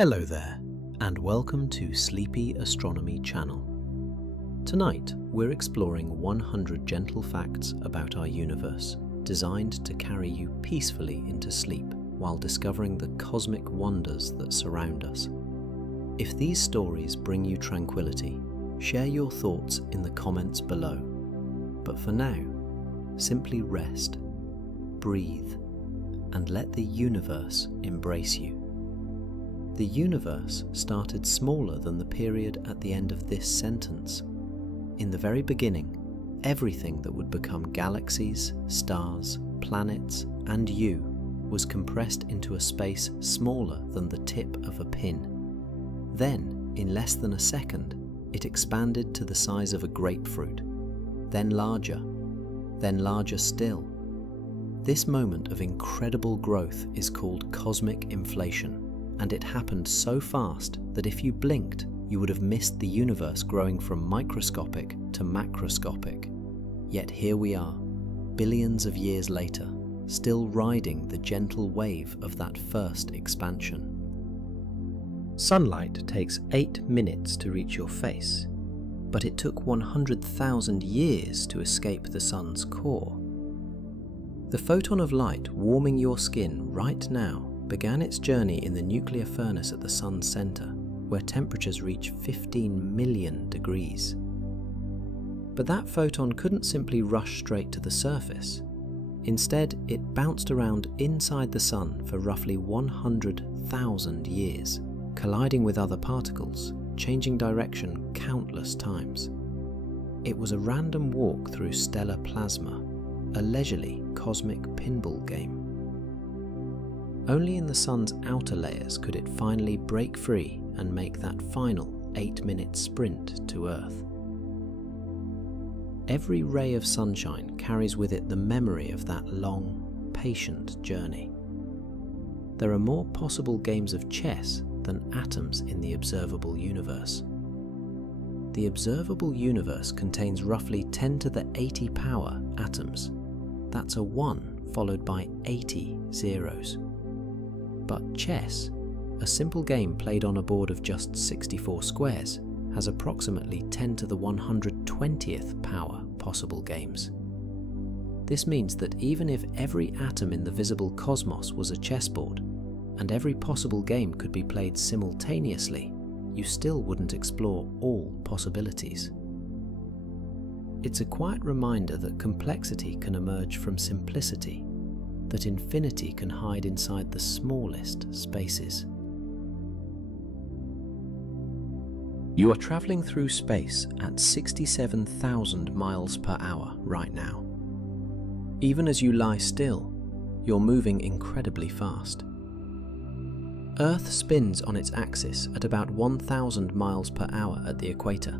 Hello there, and welcome to Sleepy Astronomy Channel. Tonight, we're exploring 100 gentle facts about our universe, designed to carry you peacefully into sleep while discovering the cosmic wonders that surround us. If these stories bring you tranquility, share your thoughts in the comments below. But for now, simply rest, breathe, and let the universe embrace you. The universe started smaller than the period at the end of this sentence. In the very beginning, everything that would become galaxies, stars, planets, and you was compressed into a space smaller than the tip of a pin. Then, in less than a second, it expanded to the size of a grapefruit, then larger still. This moment of incredible growth is called cosmic inflation. And it happened so fast that if you blinked, you would have missed the universe growing from microscopic to macroscopic. Yet here we are, billions of years later, still riding the gentle wave of that first expansion. Sunlight takes 8 minutes to reach your face, but it took 100,000 years to escape the sun's core. The photon of light warming your skin right now began its journey in the nuclear furnace at the sun's center, where temperatures reach 15 million degrees. But that photon couldn't simply rush straight to the surface. Instead, it bounced around inside the sun for roughly 100,000 years, colliding with other particles, changing direction countless times. It was a random walk through stellar plasma, a leisurely cosmic pinball game. Only in the sun's outer layers could it finally break free and make that final 8-minute sprint to Earth. Every ray of sunshine carries with it the memory of that long, patient journey. There are more possible games of chess than atoms in the observable universe. The observable universe contains roughly 10 to the 80 power atoms. That's a 1 followed by 80 zeros. But chess, a simple game played on a board of just 64 squares, has approximately 10 to the 120th power possible games. This means that even if every atom in the visible cosmos was a chessboard, and every possible game could be played simultaneously, you still wouldn't explore all possibilities. It's a quiet reminder that complexity can emerge from simplicity, that infinity can hide inside the smallest spaces. You are traveling through space at 67,000 miles per hour right now. Even as you lie still, you're moving incredibly fast. Earth spins on its axis at about 1,000 miles per hour at the equator.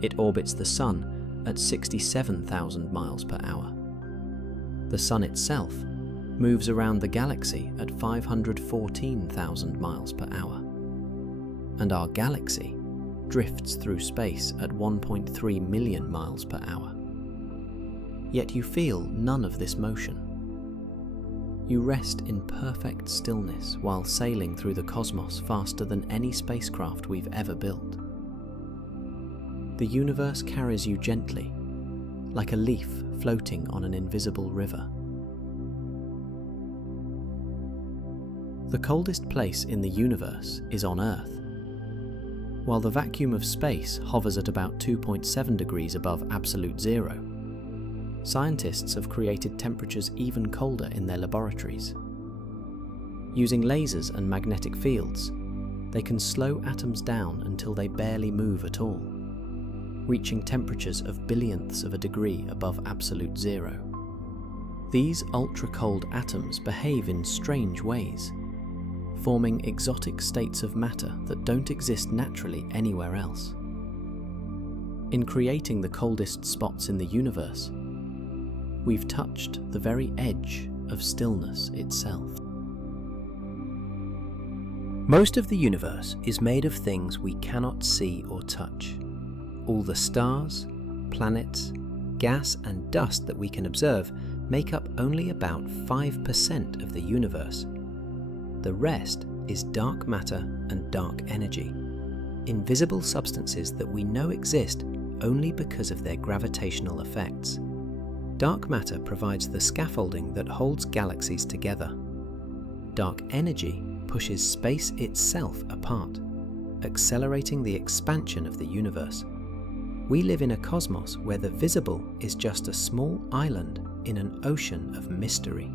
It orbits the Sun at 67,000 miles per hour. The Sun itself moves around the galaxy at 514,000 miles per hour. And our galaxy drifts through space at 1.3 million miles per hour. Yet you feel none of this motion. You rest in perfect stillness while sailing through the cosmos faster than any spacecraft we've ever built. The universe carries you gently, like a leaf floating on an invisible river. The coldest place in the universe is on Earth. While the vacuum of space hovers at about 2.7 degrees above absolute zero, scientists have created temperatures even colder in their laboratories. Using lasers and magnetic fields, they can slow atoms down until they barely move at all, reaching temperatures of billionths of a degree above absolute zero. These ultra-cold atoms behave in strange ways, forming exotic states of matter that don't exist naturally anywhere else. In creating the coldest spots in the universe, we've touched the very edge of stillness itself. Most of the universe is made of things we cannot see or touch. All the stars, planets, gas and dust that we can observe make up only about 5% of the universe. The rest is dark matter and dark energy, invisible substances that we know exist only because of their gravitational effects. Dark matter provides the scaffolding that holds galaxies together. Dark energy pushes space itself apart, accelerating the expansion of the universe. We live in a cosmos where the visible is just a small island in an ocean of mystery.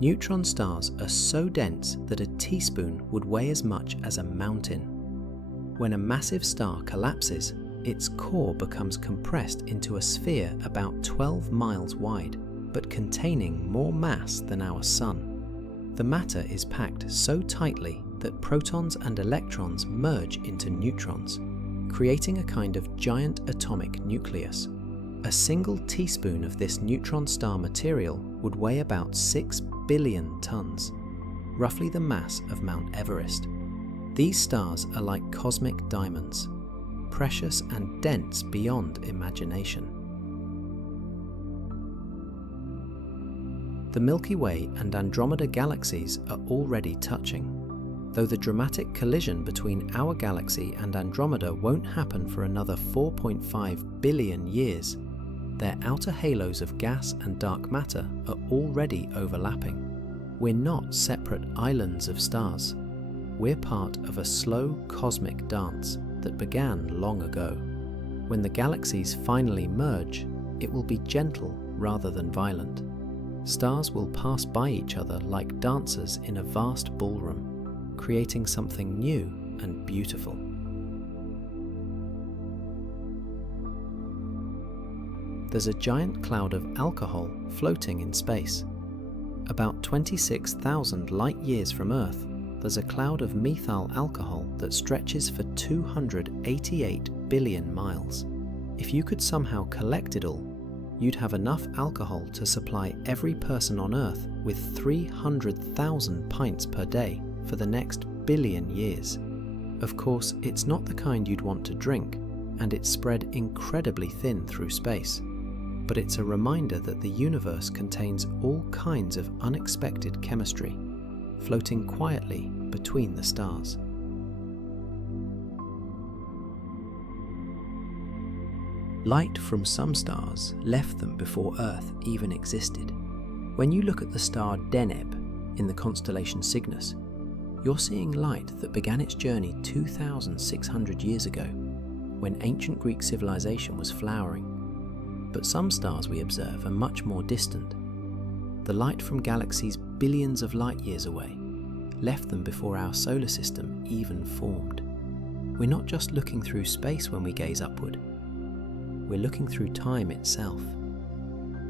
Neutron stars are so dense that a teaspoon would weigh as much as a mountain. When a massive star collapses, its core becomes compressed into a sphere about 12 miles wide, but containing more mass than our Sun. The matter is packed so tightly that protons and electrons merge into neutrons, creating a kind of giant atomic nucleus. A single teaspoon of this neutron star material would weigh about 6 billion tons, roughly the mass of Mount Everest. These stars are like cosmic diamonds, precious and dense beyond imagination. The Milky Way and Andromeda galaxies are already touching, though the dramatic collision between our galaxy and Andromeda won't happen for another 4.5 billion years. Their outer halos of gas and dark matter are already overlapping. We're not separate islands of stars. We're part of a slow cosmic dance that began long ago. When the galaxies finally merge, it will be gentle rather than violent. Stars will pass by each other like dancers in a vast ballroom, creating something new and beautiful. There's a giant cloud of alcohol floating in space. About 26,000 light-years from Earth, there's a cloud of methyl alcohol that stretches for 288 billion miles. If you could somehow collect it all, you'd have enough alcohol to supply every person on Earth with 300,000 pints per day for the next billion years. Of course, it's not the kind you'd want to drink, and it's spread incredibly thin through space. But it's a reminder that the universe contains all kinds of unexpected chemistry, floating quietly between the stars. Light from some stars left them before Earth even existed. When you look at the star Deneb in the constellation Cygnus, you're seeing light that began its journey 2,600 years ago, when ancient Greek civilization was flowering. But some stars we observe are much more distant. The light from galaxies billions of light years away left them before our solar system even formed. We're not just looking through space when we gaze upward. We're looking through time itself,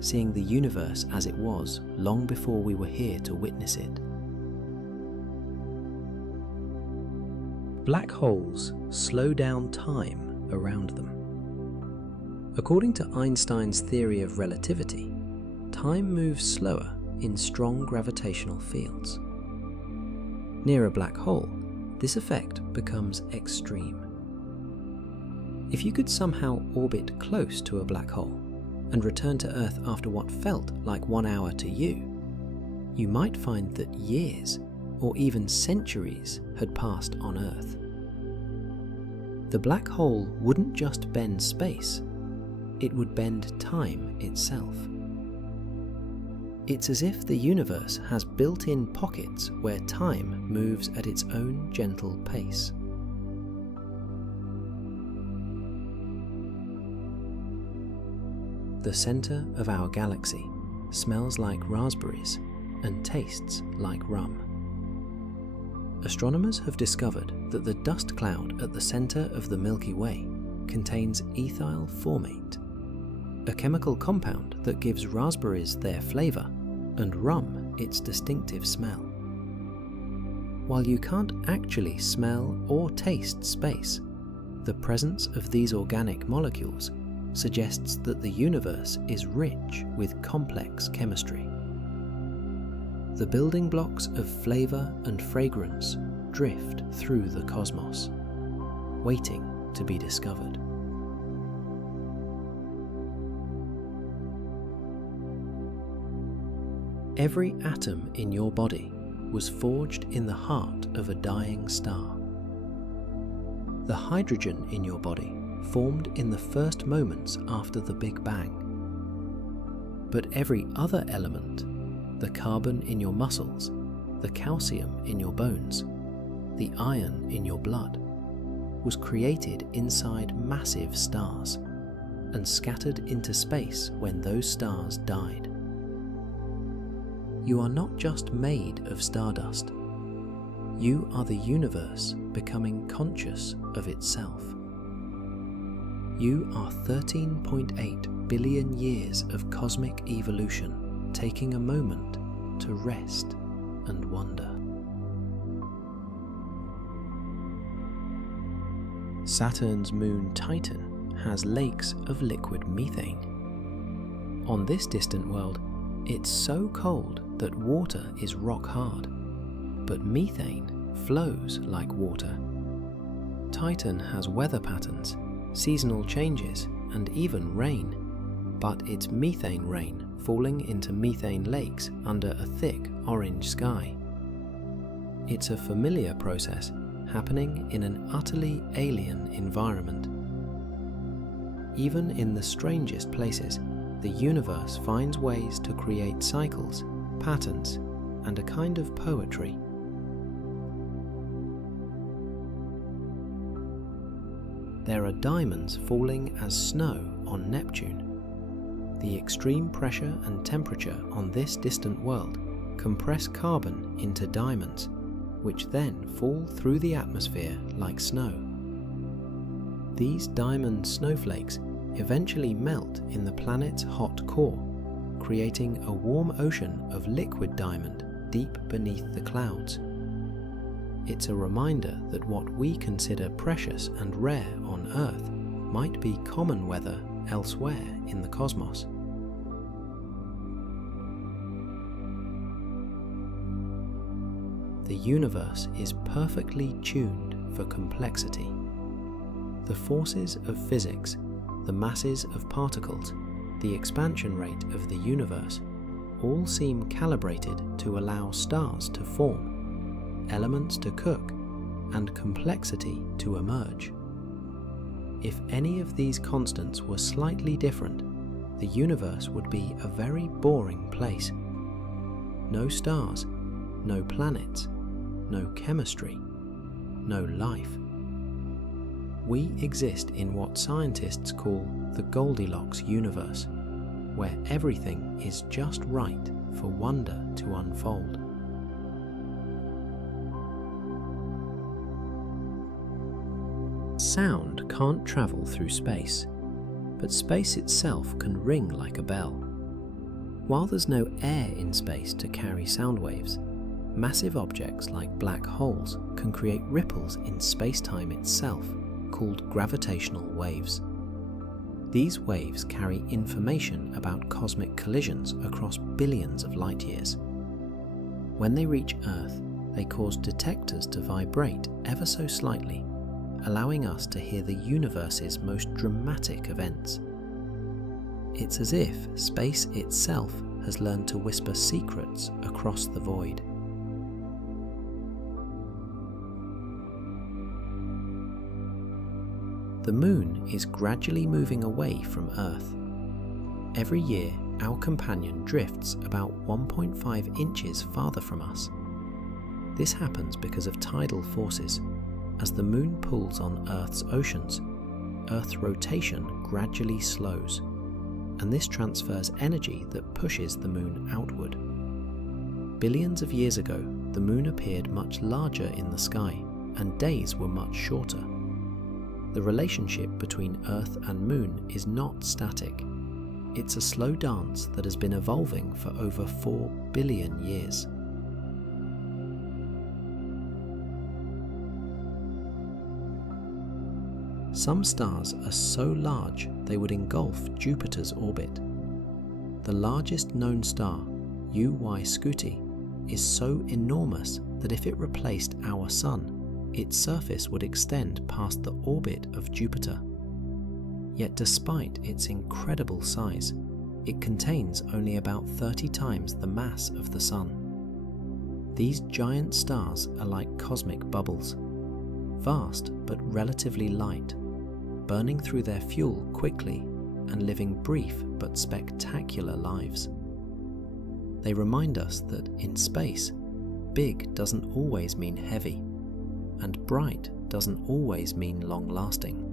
seeing the universe as it was long before we were here to witness it. Black holes slow down time around them. According to Einstein's theory of relativity, time moves slower in strong gravitational fields. Near a black hole, this effect becomes extreme. If you could somehow orbit close to a black hole and return to Earth after what felt like 1 hour to you, you might find that years or even centuries had passed on Earth. The black hole wouldn't just bend space, it would bend time itself. It's as if the universe has built-in pockets where time moves at its own gentle pace. The center of our galaxy smells like raspberries and tastes like rum. Astronomers have discovered that the dust cloud at the center of the Milky Way contains ethyl formate, a chemical compound that gives raspberries their flavor and rum its distinctive smell. While you can't actually smell or taste space, the presence of these organic molecules suggests that the universe is rich with complex chemistry. The building blocks of flavor and fragrance drift through the cosmos, waiting to be discovered. Every atom in your body was forged in the heart of a dying star. The hydrogen in your body formed in the first moments after the Big Bang. But every other element, the carbon in your muscles, the calcium in your bones, the iron in your blood, was created inside massive stars and scattered into space when those stars died. You are not just made of stardust. You are the universe becoming conscious of itself. You are 13.8 billion years of cosmic evolution taking a moment to rest and wonder. Saturn's moon Titan has lakes of liquid methane. On this distant world, it's so cold that water is rock hard, but methane flows like water. Titan has weather patterns, seasonal changes, and even rain, but it's methane rain falling into methane lakes under a thick orange sky. It's a familiar process happening in an utterly alien environment. Even in the strangest places, the universe finds ways to create cycles, patterns, and a kind of poetry. There are diamonds falling as snow on Neptune. The extreme pressure and temperature on this distant world compress carbon into diamonds, which then fall through the atmosphere like snow. These diamond snowflakes eventually melt in the planet's hot core, creating a warm ocean of liquid diamond deep beneath the clouds. It's a reminder that what we consider precious and rare on Earth might be common weather elsewhere in the cosmos. The universe is perfectly tuned for complexity. The forces of physics, the masses of particles, the expansion rate of the universe, all seem calibrated to allow stars to form, elements to cook, and complexity to emerge. If any of these constants were slightly different, the universe would be a very boring place. No stars, no planets, no chemistry, no life. We exist in what scientists call the Goldilocks universe, where everything is just right for wonder to unfold. Sound can't travel through space, but space itself can ring like a bell. While there's no air in space to carry sound waves, massive objects like black holes can create ripples in space-time itself, called gravitational waves. These waves carry information about cosmic collisions across billions of light years. When they reach Earth, they cause detectors to vibrate ever so slightly, allowing us to hear the universe's most dramatic events. It's as if space itself has learned to whisper secrets across the void. The Moon is gradually moving away from Earth. Every year, our companion drifts about 1.5 inches farther from us. This happens because of tidal forces. As the Moon pulls on Earth's oceans, Earth's rotation gradually slows, and this transfers energy that pushes the Moon outward. Billions of years ago, the Moon appeared much larger in the sky, and days were much shorter. The relationship between Earth and Moon is not static. It's a slow dance that has been evolving for over 4 billion years. Some stars are so large they would engulf Jupiter's orbit. The largest known star, UY Scuti, is so enormous that if it replaced our Sun, its surface would extend past the orbit of Jupiter. Yet despite its incredible size, it contains only about 30 times the mass of the Sun. These giant stars are like cosmic bubbles, vast but relatively light, burning through their fuel quickly and living brief but spectacular lives. They remind us that in space, big doesn't always mean heavy, and bright doesn't always mean long-lasting.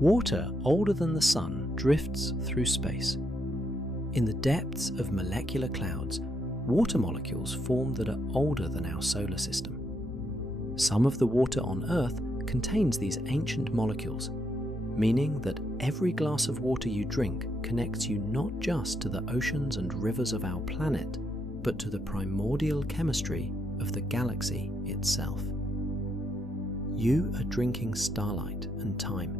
Water older than the Sun drifts through space. In the depths of molecular clouds, water molecules form that are older than our solar system. Some of the water on Earth contains these ancient molecules, meaning that every glass of water you drink connects you not just to the oceans and rivers of our planet, but to the primordial chemistry of the galaxy itself. You are drinking starlight and time,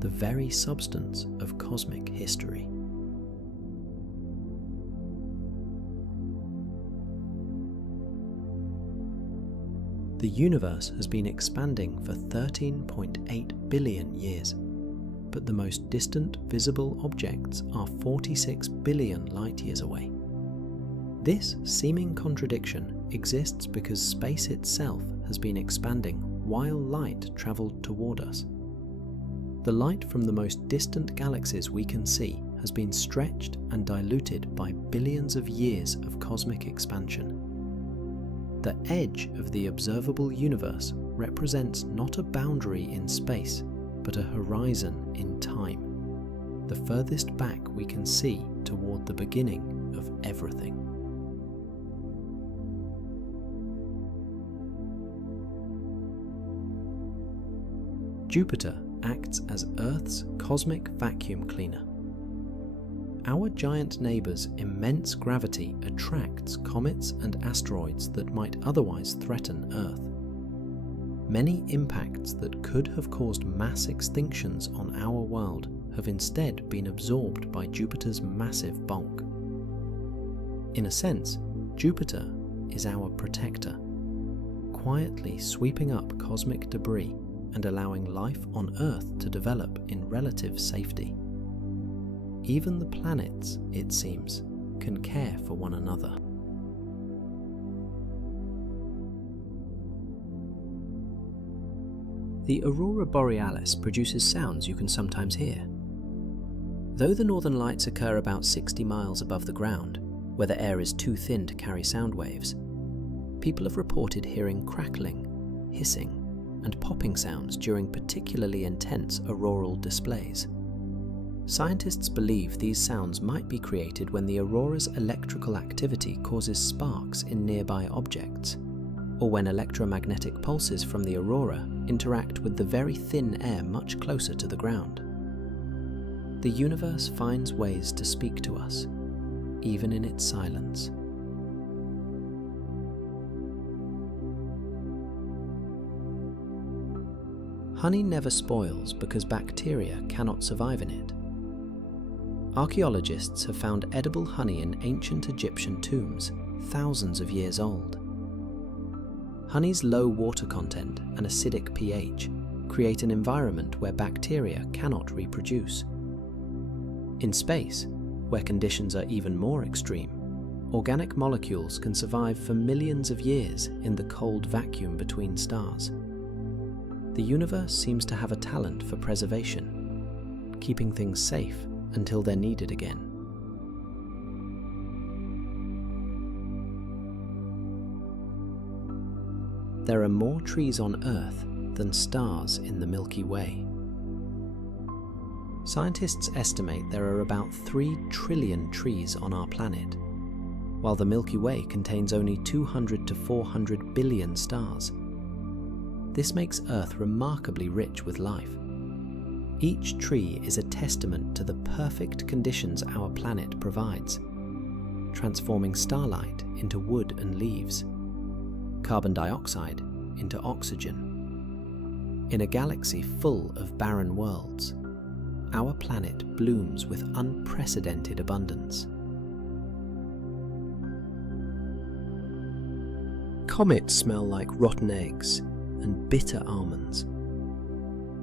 the very substance of cosmic history. The universe has been expanding for 13.8 billion years, but the most distant visible objects are 46 billion light-years away. This seeming contradiction exists because space itself has been expanding while light travelled toward us. The light from the most distant galaxies we can see has been stretched and diluted by billions of years of cosmic expansion. The edge of the observable universe represents not a boundary in space, but a horizon in time, the furthest back we can see toward the beginning of everything. Jupiter acts as Earth's cosmic vacuum cleaner. Our giant neighbour's immense gravity attracts comets and asteroids that might otherwise threaten Earth. Many impacts that could have caused mass extinctions on our world have instead been absorbed by Jupiter's massive bulk. In a sense, Jupiter is our protector, quietly sweeping up cosmic debris and allowing life on Earth to develop in relative safety. Even the planets, it seems, can care for one another. The aurora borealis produces sounds you can sometimes hear. Though the northern lights occur about 60 miles above the ground, where the air is too thin to carry sound waves, people have reported hearing crackling, hissing, and popping sounds during particularly intense auroral displays. Scientists believe these sounds might be created when the aurora's electrical activity causes sparks in nearby objects, or when electromagnetic pulses from the aurora interact with the very thin air much closer to the ground. The universe finds ways to speak to us, even in its silence. Honey never spoils because bacteria cannot survive in it. Archaeologists have found edible honey in ancient Egyptian tombs, thousands of years old. Honey's low water content and acidic pH create an environment where bacteria cannot reproduce. In space, where conditions are even more extreme, organic molecules can survive for millions of years in the cold vacuum between stars. The universe seems to have a talent for preservation, keeping things safe until they're needed again. There are more trees on Earth than stars in the Milky Way. Scientists estimate there are about 3 trillion trees on our planet, while the Milky Way contains only 200 to 400 billion stars. This makes Earth remarkably rich with life. Each tree is a testament to the perfect conditions our planet provides, transforming starlight into wood and leaves, carbon dioxide into oxygen. In a galaxy full of barren worlds, our planet blooms with unprecedented abundance. Comets smell like rotten eggs and bitter almonds.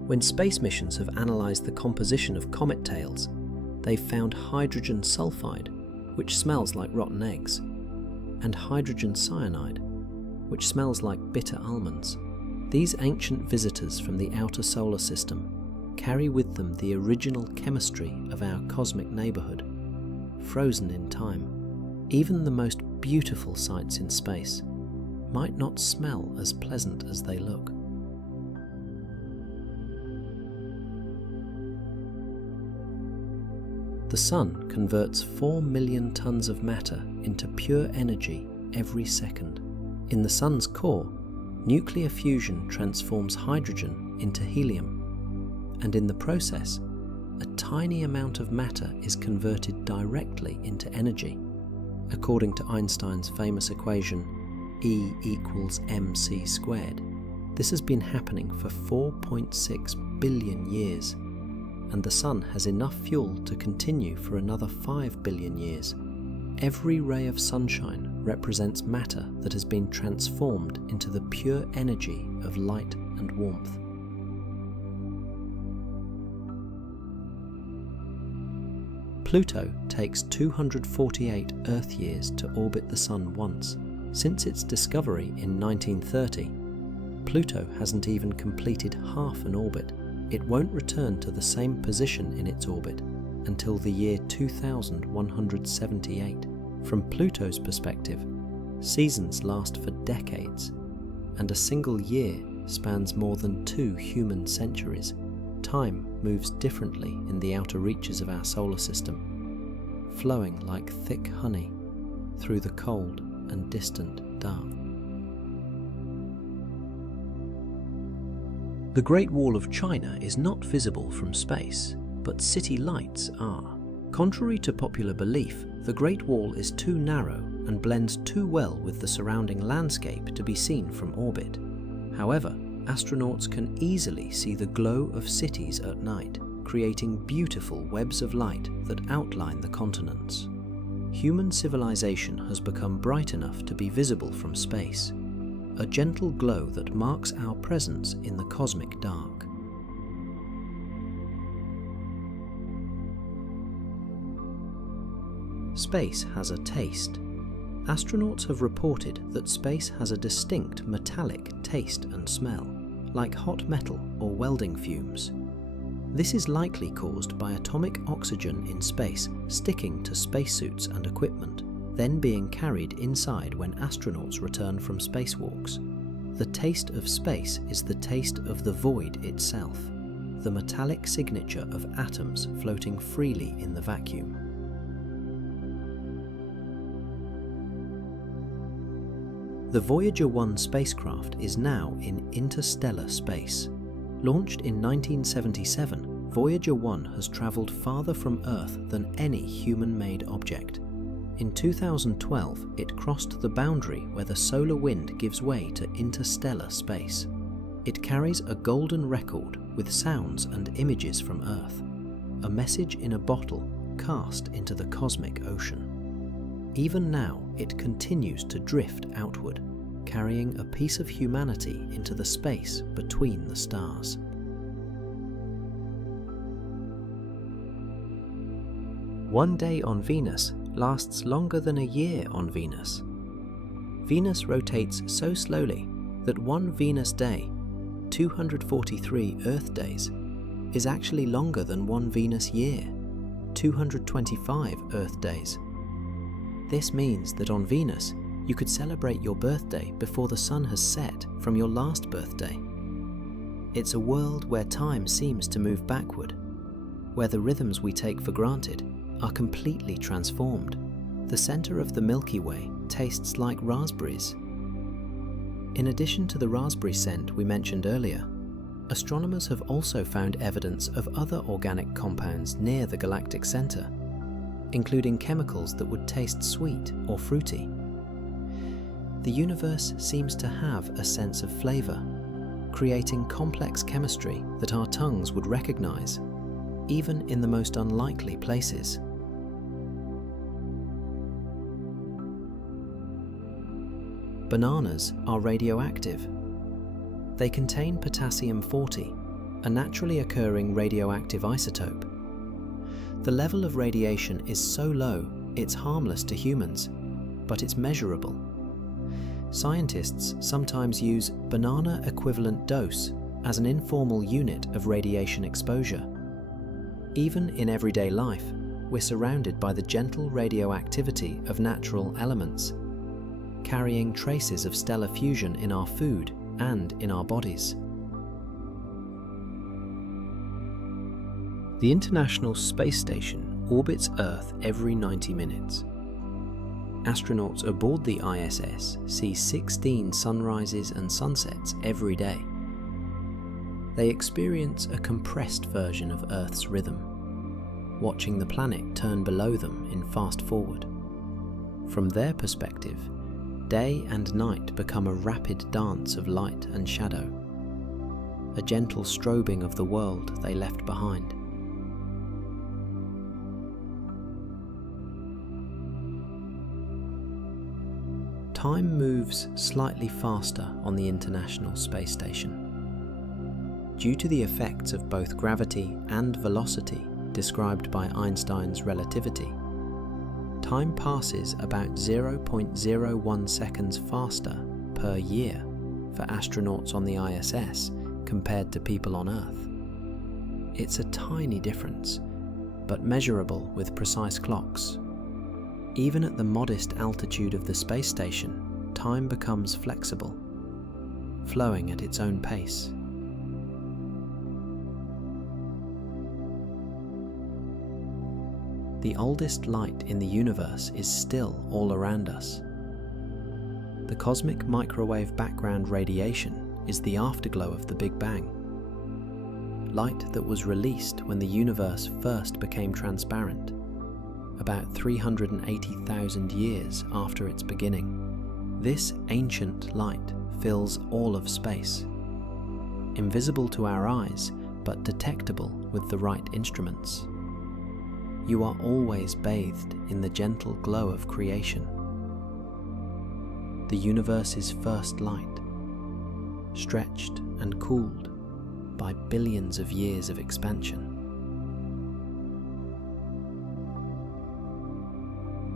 When space missions have analysed the composition of comet tails, they've found hydrogen sulfide, which smells like rotten eggs, and hydrogen cyanide, which smells like bitter almonds. These ancient visitors from the outer solar system carry with them the original chemistry of our cosmic neighbourhood, frozen in time. Even the most beautiful sights in space might not smell as pleasant as they look. The Sun converts 4 million tons of matter into pure energy every second. In the Sun's core, nuclear fusion transforms hydrogen into helium, and in the process, a tiny amount of matter is converted directly into energy. According to Einstein's famous equation, E equals mc squared, this has been happening for 4.6 billion years, and the Sun has enough fuel to continue for another 5 billion years. Every ray of sunshine represents matter that has been transformed into the pure energy of light and warmth. Pluto takes 248 Earth years to orbit the Sun once. Since its discovery in 1930, Pluto hasn't even completed half an orbit. It won't return to the same position in its orbit until the year 2178. From Pluto's perspective, seasons last for decades, and a single year spans more than 2 human centuries. Time moves differently in the outer reaches of our solar system, flowing like thick honey through the cold and distant dark. The Great Wall of China is not visible from space, but city lights are. Contrary to popular belief, the Great Wall is too narrow and blends too well with the surrounding landscape to be seen from orbit. However, astronauts can easily see the glow of cities at night, creating beautiful webs of light that outline the continents. Human civilization has become bright enough to be visible from space, a gentle glow that marks our presence in the cosmic dark. Space has a taste. Astronauts have reported that space has a distinct metallic taste and smell, like hot metal or welding fumes. This is likely caused by atomic oxygen in space sticking to spacesuits and equipment, then being carried inside when astronauts return from spacewalks. The taste of space is the taste of the void itself, the metallic signature of atoms floating freely in the vacuum. The Voyager 1 spacecraft is now in interstellar space. Launched in 1977, Voyager 1 has travelled farther from Earth than any human-made object. In 2012, it crossed the boundary where the solar wind gives way to interstellar space. It carries a golden record with sounds and images from Earth, a message in a bottle cast into the cosmic ocean. Even now, it continues to drift outward, carrying a piece of humanity into the space between the stars. One day on Venus lasts longer than a year on Venus. Venus rotates so slowly that one Venus day, 243 Earth days, is actually longer than one Venus year, 225 Earth days. This means that on Venus, you could celebrate your birthday before the sun has set from your last birthday. It's a world where time seems to move backward, where the rhythms we take for granted are completely transformed. The center of the Milky Way tastes like raspberries. In addition to the raspberry scent we mentioned earlier, astronomers have also found evidence of other organic compounds near the galactic center, including chemicals that would taste sweet or fruity. The universe seems to have a sense of flavor, creating complex chemistry that our tongues would recognize, even in the most unlikely places. Bananas are radioactive. They contain potassium-40, a naturally occurring radioactive isotope. The level of radiation is so low it's harmless to humans, but it's measurable. Scientists sometimes use banana equivalent dose as an informal unit of radiation exposure. Even in everyday life, we're surrounded by the gentle radioactivity of natural elements, carrying traces of stellar fusion in our food and in our bodies. The International Space Station orbits Earth every 90 minutes. Astronauts aboard the ISS see 16 sunrises and sunsets every day. They experience a compressed version of Earth's rhythm, watching the planet turn below them in fast forward. From their perspective, day and night become a rapid dance of light and shadow, a gentle strobing of the world they left behind. Time moves slightly faster on the International Space Station. Due to the effects of both gravity and velocity described by Einstein's relativity, time passes about 0.01 seconds faster per year for astronauts on the ISS compared to people on Earth. It's a tiny difference, but measurable with precise clocks. Even at the modest altitude of the space station, time becomes flexible, flowing at its own pace. The oldest light in the universe is still all around us. The cosmic microwave background radiation is the afterglow of the Big Bang, light that was released when the universe first became transparent, about 380,000 years after its beginning. This ancient light fills all of space, invisible to our eyes but detectable with the right instruments. You are always bathed in the gentle glow of creation, the universe's first light, stretched and cooled by billions of years of expansion.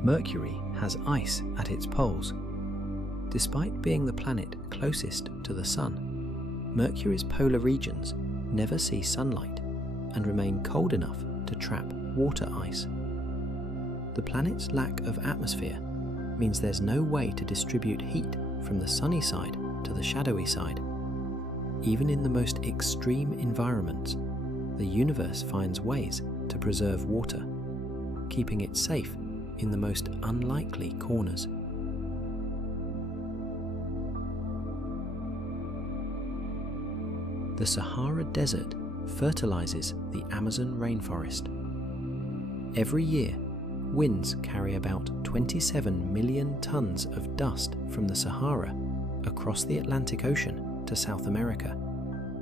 Mercury has ice at its poles. Despite being the planet closest to the Sun, Mercury's polar regions never see sunlight and remain cold enough to trap water ice. The planet's lack of atmosphere means there's no way to distribute heat from the sunny side to the shadowy side. Even in the most extreme environments, the universe finds ways to preserve water, keeping it safe in the most unlikely corners. The Sahara Desert fertilizes the Amazon rainforest. Every year, winds carry about 27 million tons of dust from the Sahara across the Atlantic Ocean to South America.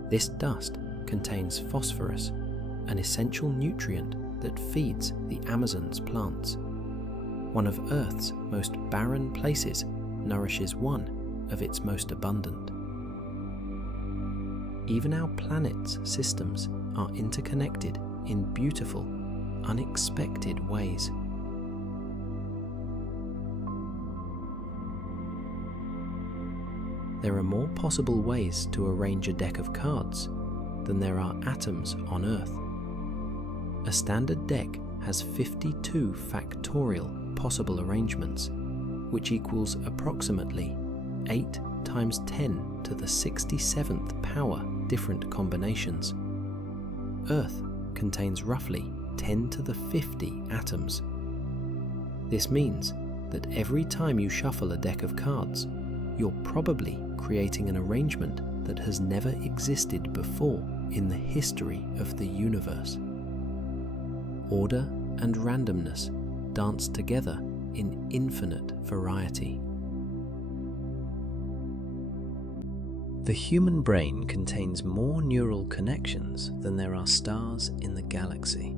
This dust contains phosphorus, an essential nutrient that feeds the Amazon's plants. One of Earth's most barren places nourishes one of its most abundant. Even our planet's systems are interconnected in beautiful, unexpected ways. There are more possible ways to arrange a deck of cards than there are atoms on Earth. A standard deck has 52 factorial possible arrangements, which equals approximately 8 times 10 to the 67th power different combinations. Earth contains roughly 10 to the 50 atoms. This means that every time you shuffle a deck of cards, you're probably creating an arrangement that has never existed before in the history of the universe. Order and randomness dance together in infinite variety. The human brain contains more neural connections than there are stars in the galaxy.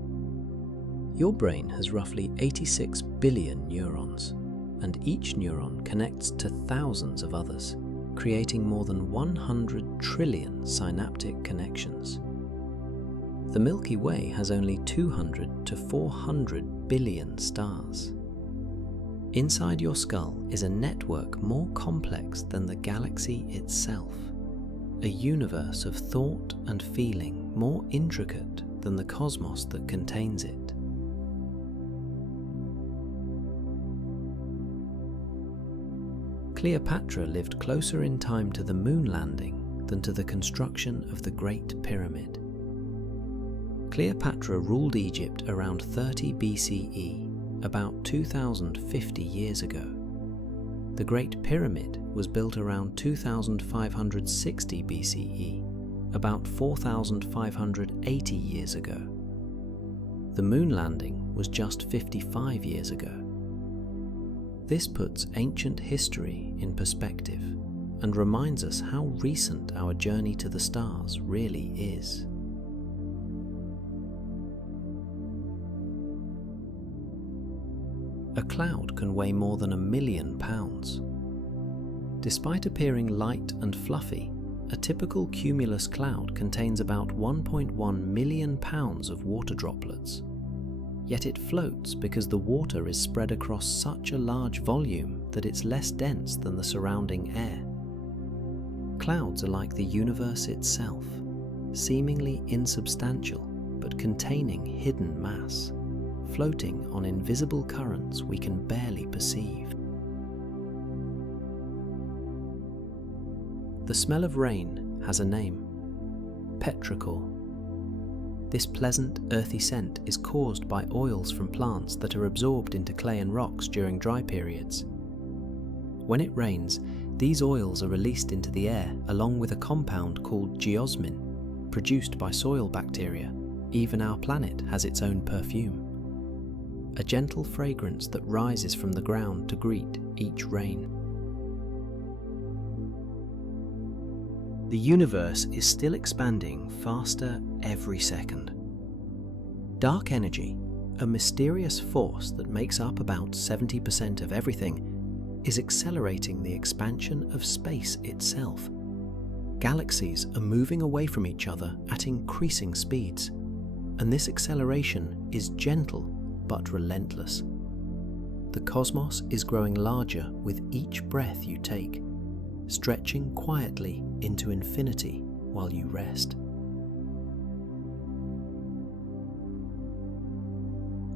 Your brain has roughly 86 billion neurons, and each neuron connects to thousands of others, creating more than 100 trillion synaptic connections. The Milky Way has only 200 to 400 billion stars. Inside your skull is a network more complex than the galaxy itself, a universe of thought and feeling more intricate than the cosmos that contains it. Cleopatra lived closer in time to the moon landing than to the construction of the Great Pyramid. Cleopatra ruled Egypt around 30 BCE, about 2050 years ago. The Great Pyramid was built around 2560 BCE, about 4580 years ago. The moon landing was just 55 years ago. This puts ancient history in perspective and reminds us how recent our journey to the stars really is. A cloud can weigh more than 1 million pounds. Despite appearing light and fluffy, a typical cumulus cloud contains about 1.1 million pounds of water droplets. Yet it floats because the water is spread across such a large volume that it's less dense than the surrounding air. Clouds are like the universe itself, seemingly insubstantial but containing hidden mass, floating on invisible currents we can barely perceive. The smell of rain has a name: petrichor. This pleasant, earthy scent is caused by oils from plants that are absorbed into clay and rocks during dry periods. When it rains, these oils are released into the air along with a compound called geosmin, produced by soil bacteria. Even our planet has its own perfume, a gentle fragrance that rises from the ground to greet each rain. The universe is still expanding faster every second. Dark energy, a mysterious force that makes up about 70% of everything, is accelerating the expansion of space itself. Galaxies are moving away from each other at increasing speeds, and this acceleration is gentle but relentless. The cosmos is growing larger with each breath you take, stretching quietly into infinity while you rest.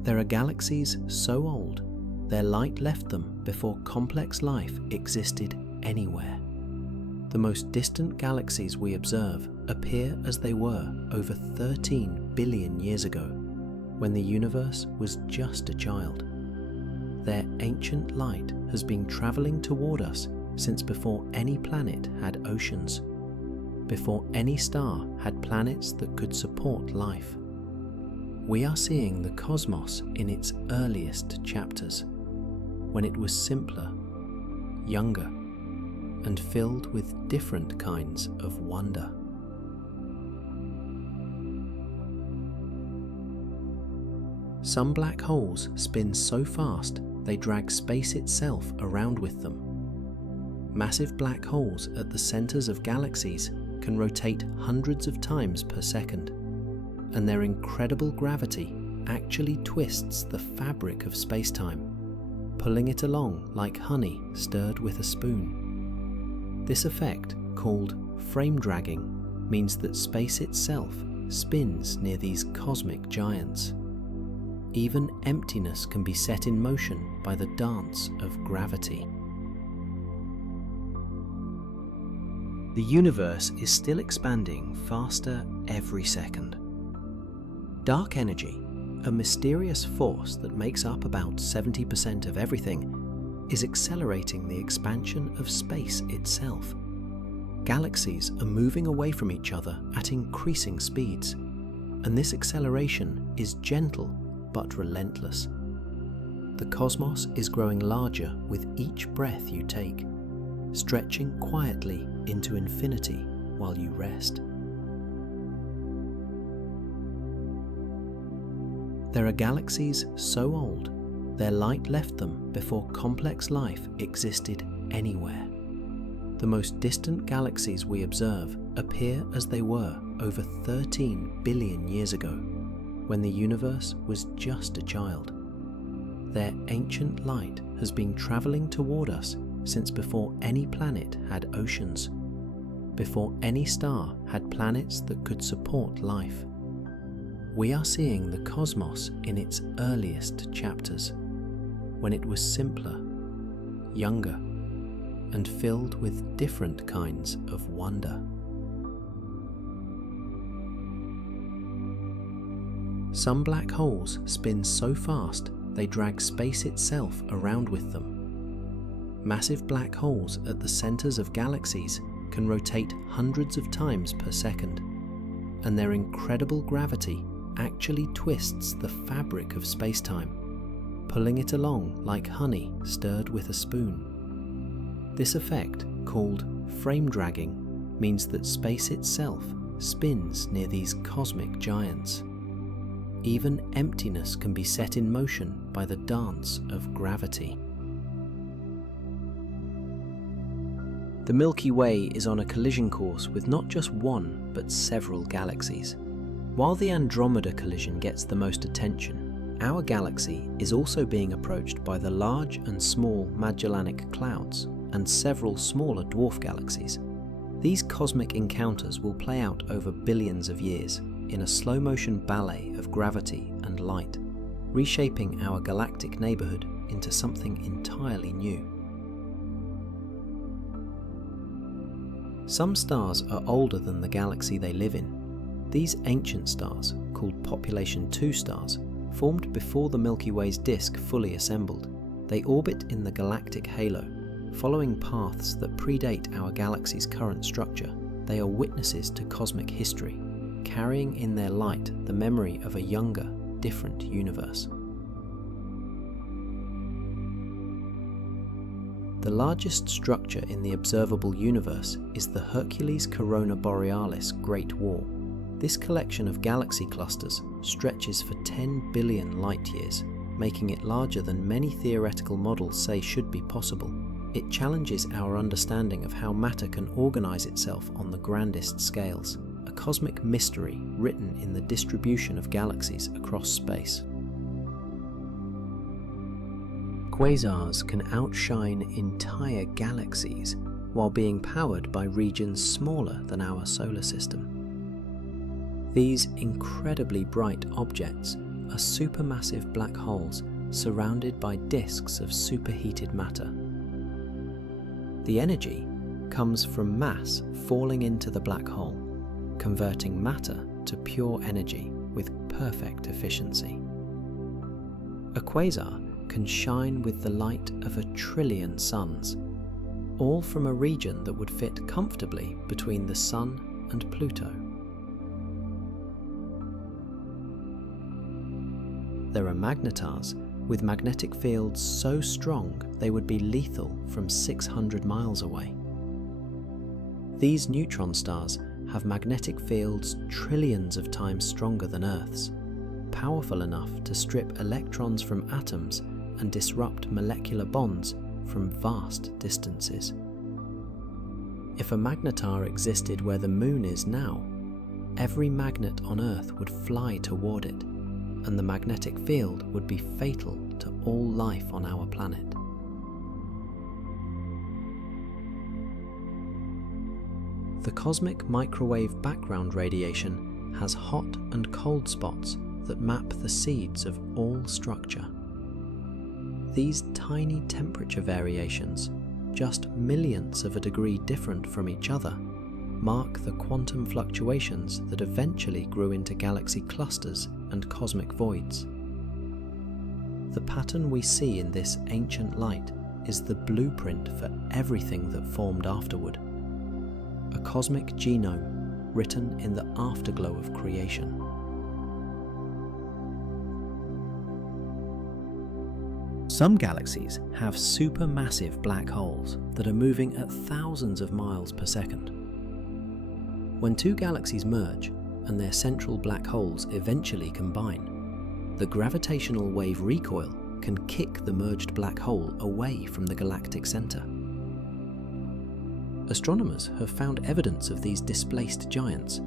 There are galaxies so old, their light left them before complex life existed anywhere. The most distant galaxies we observe appear as they were over 13 billion years ago, when the universe was just a child. Their ancient light has been traveling toward us since before any planet had oceans, before any star had planets that could support life. We are seeing the cosmos in its earliest chapters, when it was simpler, younger, and filled with different kinds of wonder. Some black holes spin so fast they drag space itself around with them. Massive black holes at the centers of galaxies can rotate hundreds of times per second, and their incredible gravity actually twists the fabric of space-time, pulling it along like honey stirred with a spoon. This effect, called frame dragging, means that space itself spins near these cosmic giants. Even emptiness can be set in motion by the dance of gravity. The universe is still expanding faster every second. Dark energy, a mysterious force that makes up about 70% of everything, is accelerating the expansion of space itself. Galaxies are moving away from each other at increasing speeds, and this acceleration is gentle but relentless. The cosmos is growing larger with each breath you take, stretching quietly into infinity while you rest. There are galaxies so old, their light left them before complex life existed anywhere. the most distant galaxies we observe appear as they were over 13 billion years ago, when the universe was just a child. Their ancient light has been traveling toward us since before any planet had oceans, before any star had planets that could support life. We are seeing the cosmos in its earliest chapters, when it was simpler, younger, and filled with different kinds of wonder. Some black holes spin so fast they drag space itself around with them. Massive black holes at the centers of galaxies can rotate hundreds of times per second, and their incredible gravity actually twists the fabric of space-time, pulling it along like honey stirred with a spoon. This effect, called frame dragging, means that space itself spins near these cosmic giants. Even emptiness can be set in motion by the dance of gravity. The Milky Way is on a collision course with not just one, but several galaxies. While the Andromeda collision gets the most attention, our galaxy is also being approached by the large and small Magellanic Clouds and several smaller dwarf galaxies. These cosmic encounters will play out over billions of years in a slow-motion ballet of gravity and light, reshaping our galactic neighborhood into something entirely new. Some stars are older than the galaxy they live in. These ancient stars, called Population 2 stars, formed before the Milky Way's disk fully assembled. They orbit in the galactic halo, following paths that predate our galaxy's current structure. They are witnesses to cosmic history, carrying in their light the memory of a younger, different universe. The largest structure in the observable universe is the Hercules Corona Borealis Great Wall. This collection of galaxy clusters stretches for 10 billion light-years, making it larger than many theoretical models say should be possible. It challenges our understanding of how matter can organize itself on the grandest scales, a cosmic mystery written in the distribution of galaxies across space. Quasars can outshine entire galaxies while being powered by regions smaller than our solar system. These incredibly bright objects are supermassive black holes surrounded by disks of superheated matter. The energy comes from mass falling into the black hole, converting matter to pure energy with perfect efficiency. A quasar can shine with the light of 1 trillion suns, all from a region that would fit comfortably between the Sun and Pluto. There are magnetars with magnetic fields so strong they would be lethal from 600 miles away. These neutron stars have magnetic fields trillions of times stronger than Earth's, powerful enough to strip electrons from atoms and disrupt molecular bonds from vast distances. If a magnetar existed where the Moon is now, every magnet on Earth would fly toward it, and the magnetic field would be fatal to all life on our planet. The cosmic microwave background radiation has hot and cold spots that map the seeds of all structure. These tiny temperature variations, just millionths of a degree different from each other, mark the quantum fluctuations that eventually grew into galaxy clusters and cosmic voids. The pattern we see in this ancient light is the blueprint for everything that formed afterward. A cosmic genome written in the afterglow of creation. Some galaxies have supermassive black holes that are moving at thousands of miles per second. When two galaxies merge and their central black holes eventually combine, the gravitational wave recoil can kick the merged black hole away from the galactic center. Astronomers have found evidence of these displaced giants,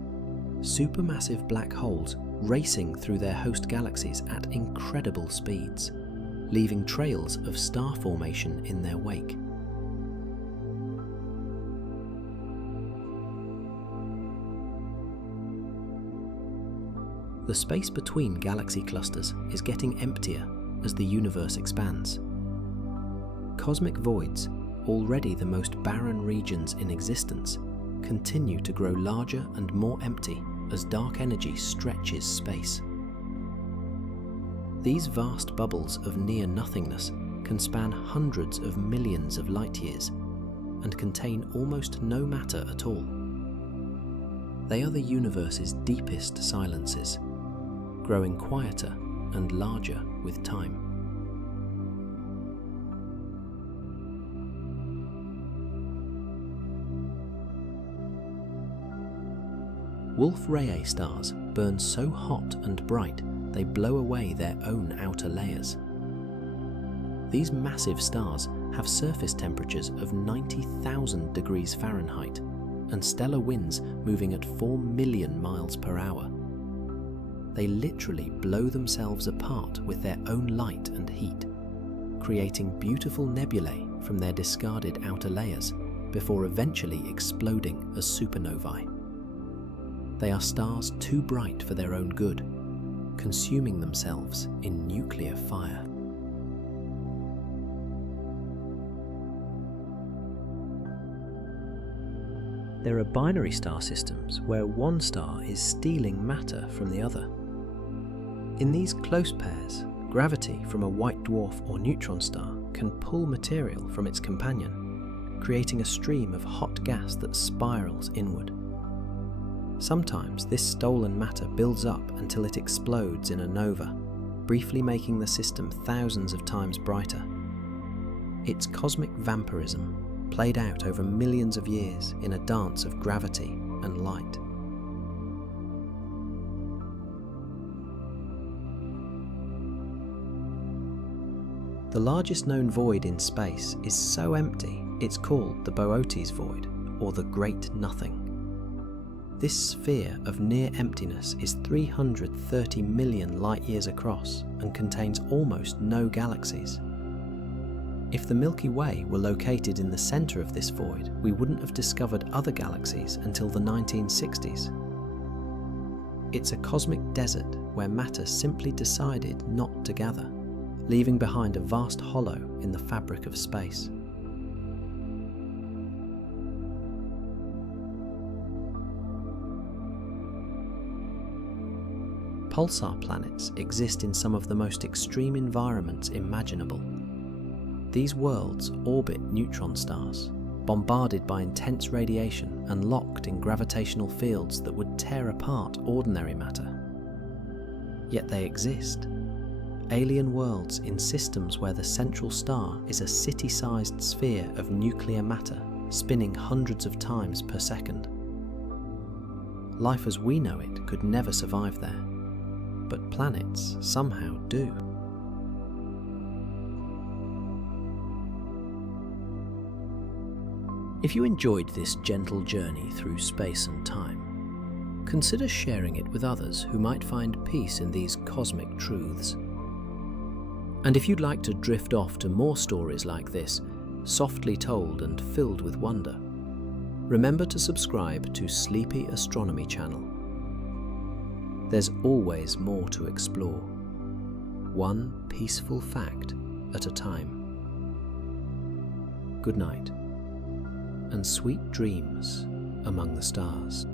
supermassive black holes racing through their host galaxies at incredible speeds, leaving trails of star formation in their wake. The space between galaxy clusters is getting emptier as the universe expands. Cosmic voids, already the most barren regions in existence, continue to grow larger and more empty as dark energy stretches space. These vast bubbles of near-nothingness can span hundreds of millions of light-years and contain almost no matter at all. They are the universe's deepest silences, growing quieter and larger with time. Wolf-Rayet stars burn so hot and bright they blow away their own outer layers. These massive stars have surface temperatures of 90,000 degrees Fahrenheit and stellar winds moving at 4 million miles per hour. They literally blow themselves apart with their own light and heat, creating beautiful nebulae from their discarded outer layers before eventually exploding as supernovae. They are stars too bright for their own good, consuming themselves in nuclear fire. There are binary star systems where one star is stealing matter from the other. In these close pairs, gravity from a white dwarf or neutron star can pull material from its companion, creating a stream of hot gas that spirals inward. Sometimes this stolen matter builds up until it explodes in a nova, briefly making the system thousands of times brighter. It's cosmic vampirism, played out over millions of years in a dance of gravity and light. The largest known void in space is so empty it's called the Boötes void, or the Great Nothing. This sphere of near emptiness is 330 million light-years across and contains almost no galaxies. If the Milky Way were located in the center of this void, we wouldn't have discovered other galaxies until the 1960s. It's a cosmic desert where matter simply decided not to gather, leaving behind a vast hollow in the fabric of space. Pulsar planets exist in some of the most extreme environments imaginable. These worlds orbit neutron stars, bombarded by intense radiation and locked in gravitational fields that would tear apart ordinary matter. Yet they exist. Alien worlds in systems where the central star is a city-sized sphere of nuclear matter spinning hundreds of times per second. Life as we know it could never survive there. But planets somehow do. If you enjoyed this gentle journey through space and time, consider sharing it with others who might find peace in these cosmic truths. And if you'd like to drift off to more stories like this, softly told and filled with wonder, remember to subscribe to TheAstronomyChannel. There's always more to explore, one peaceful fact at a time. Good night, and sweet dreams among the stars.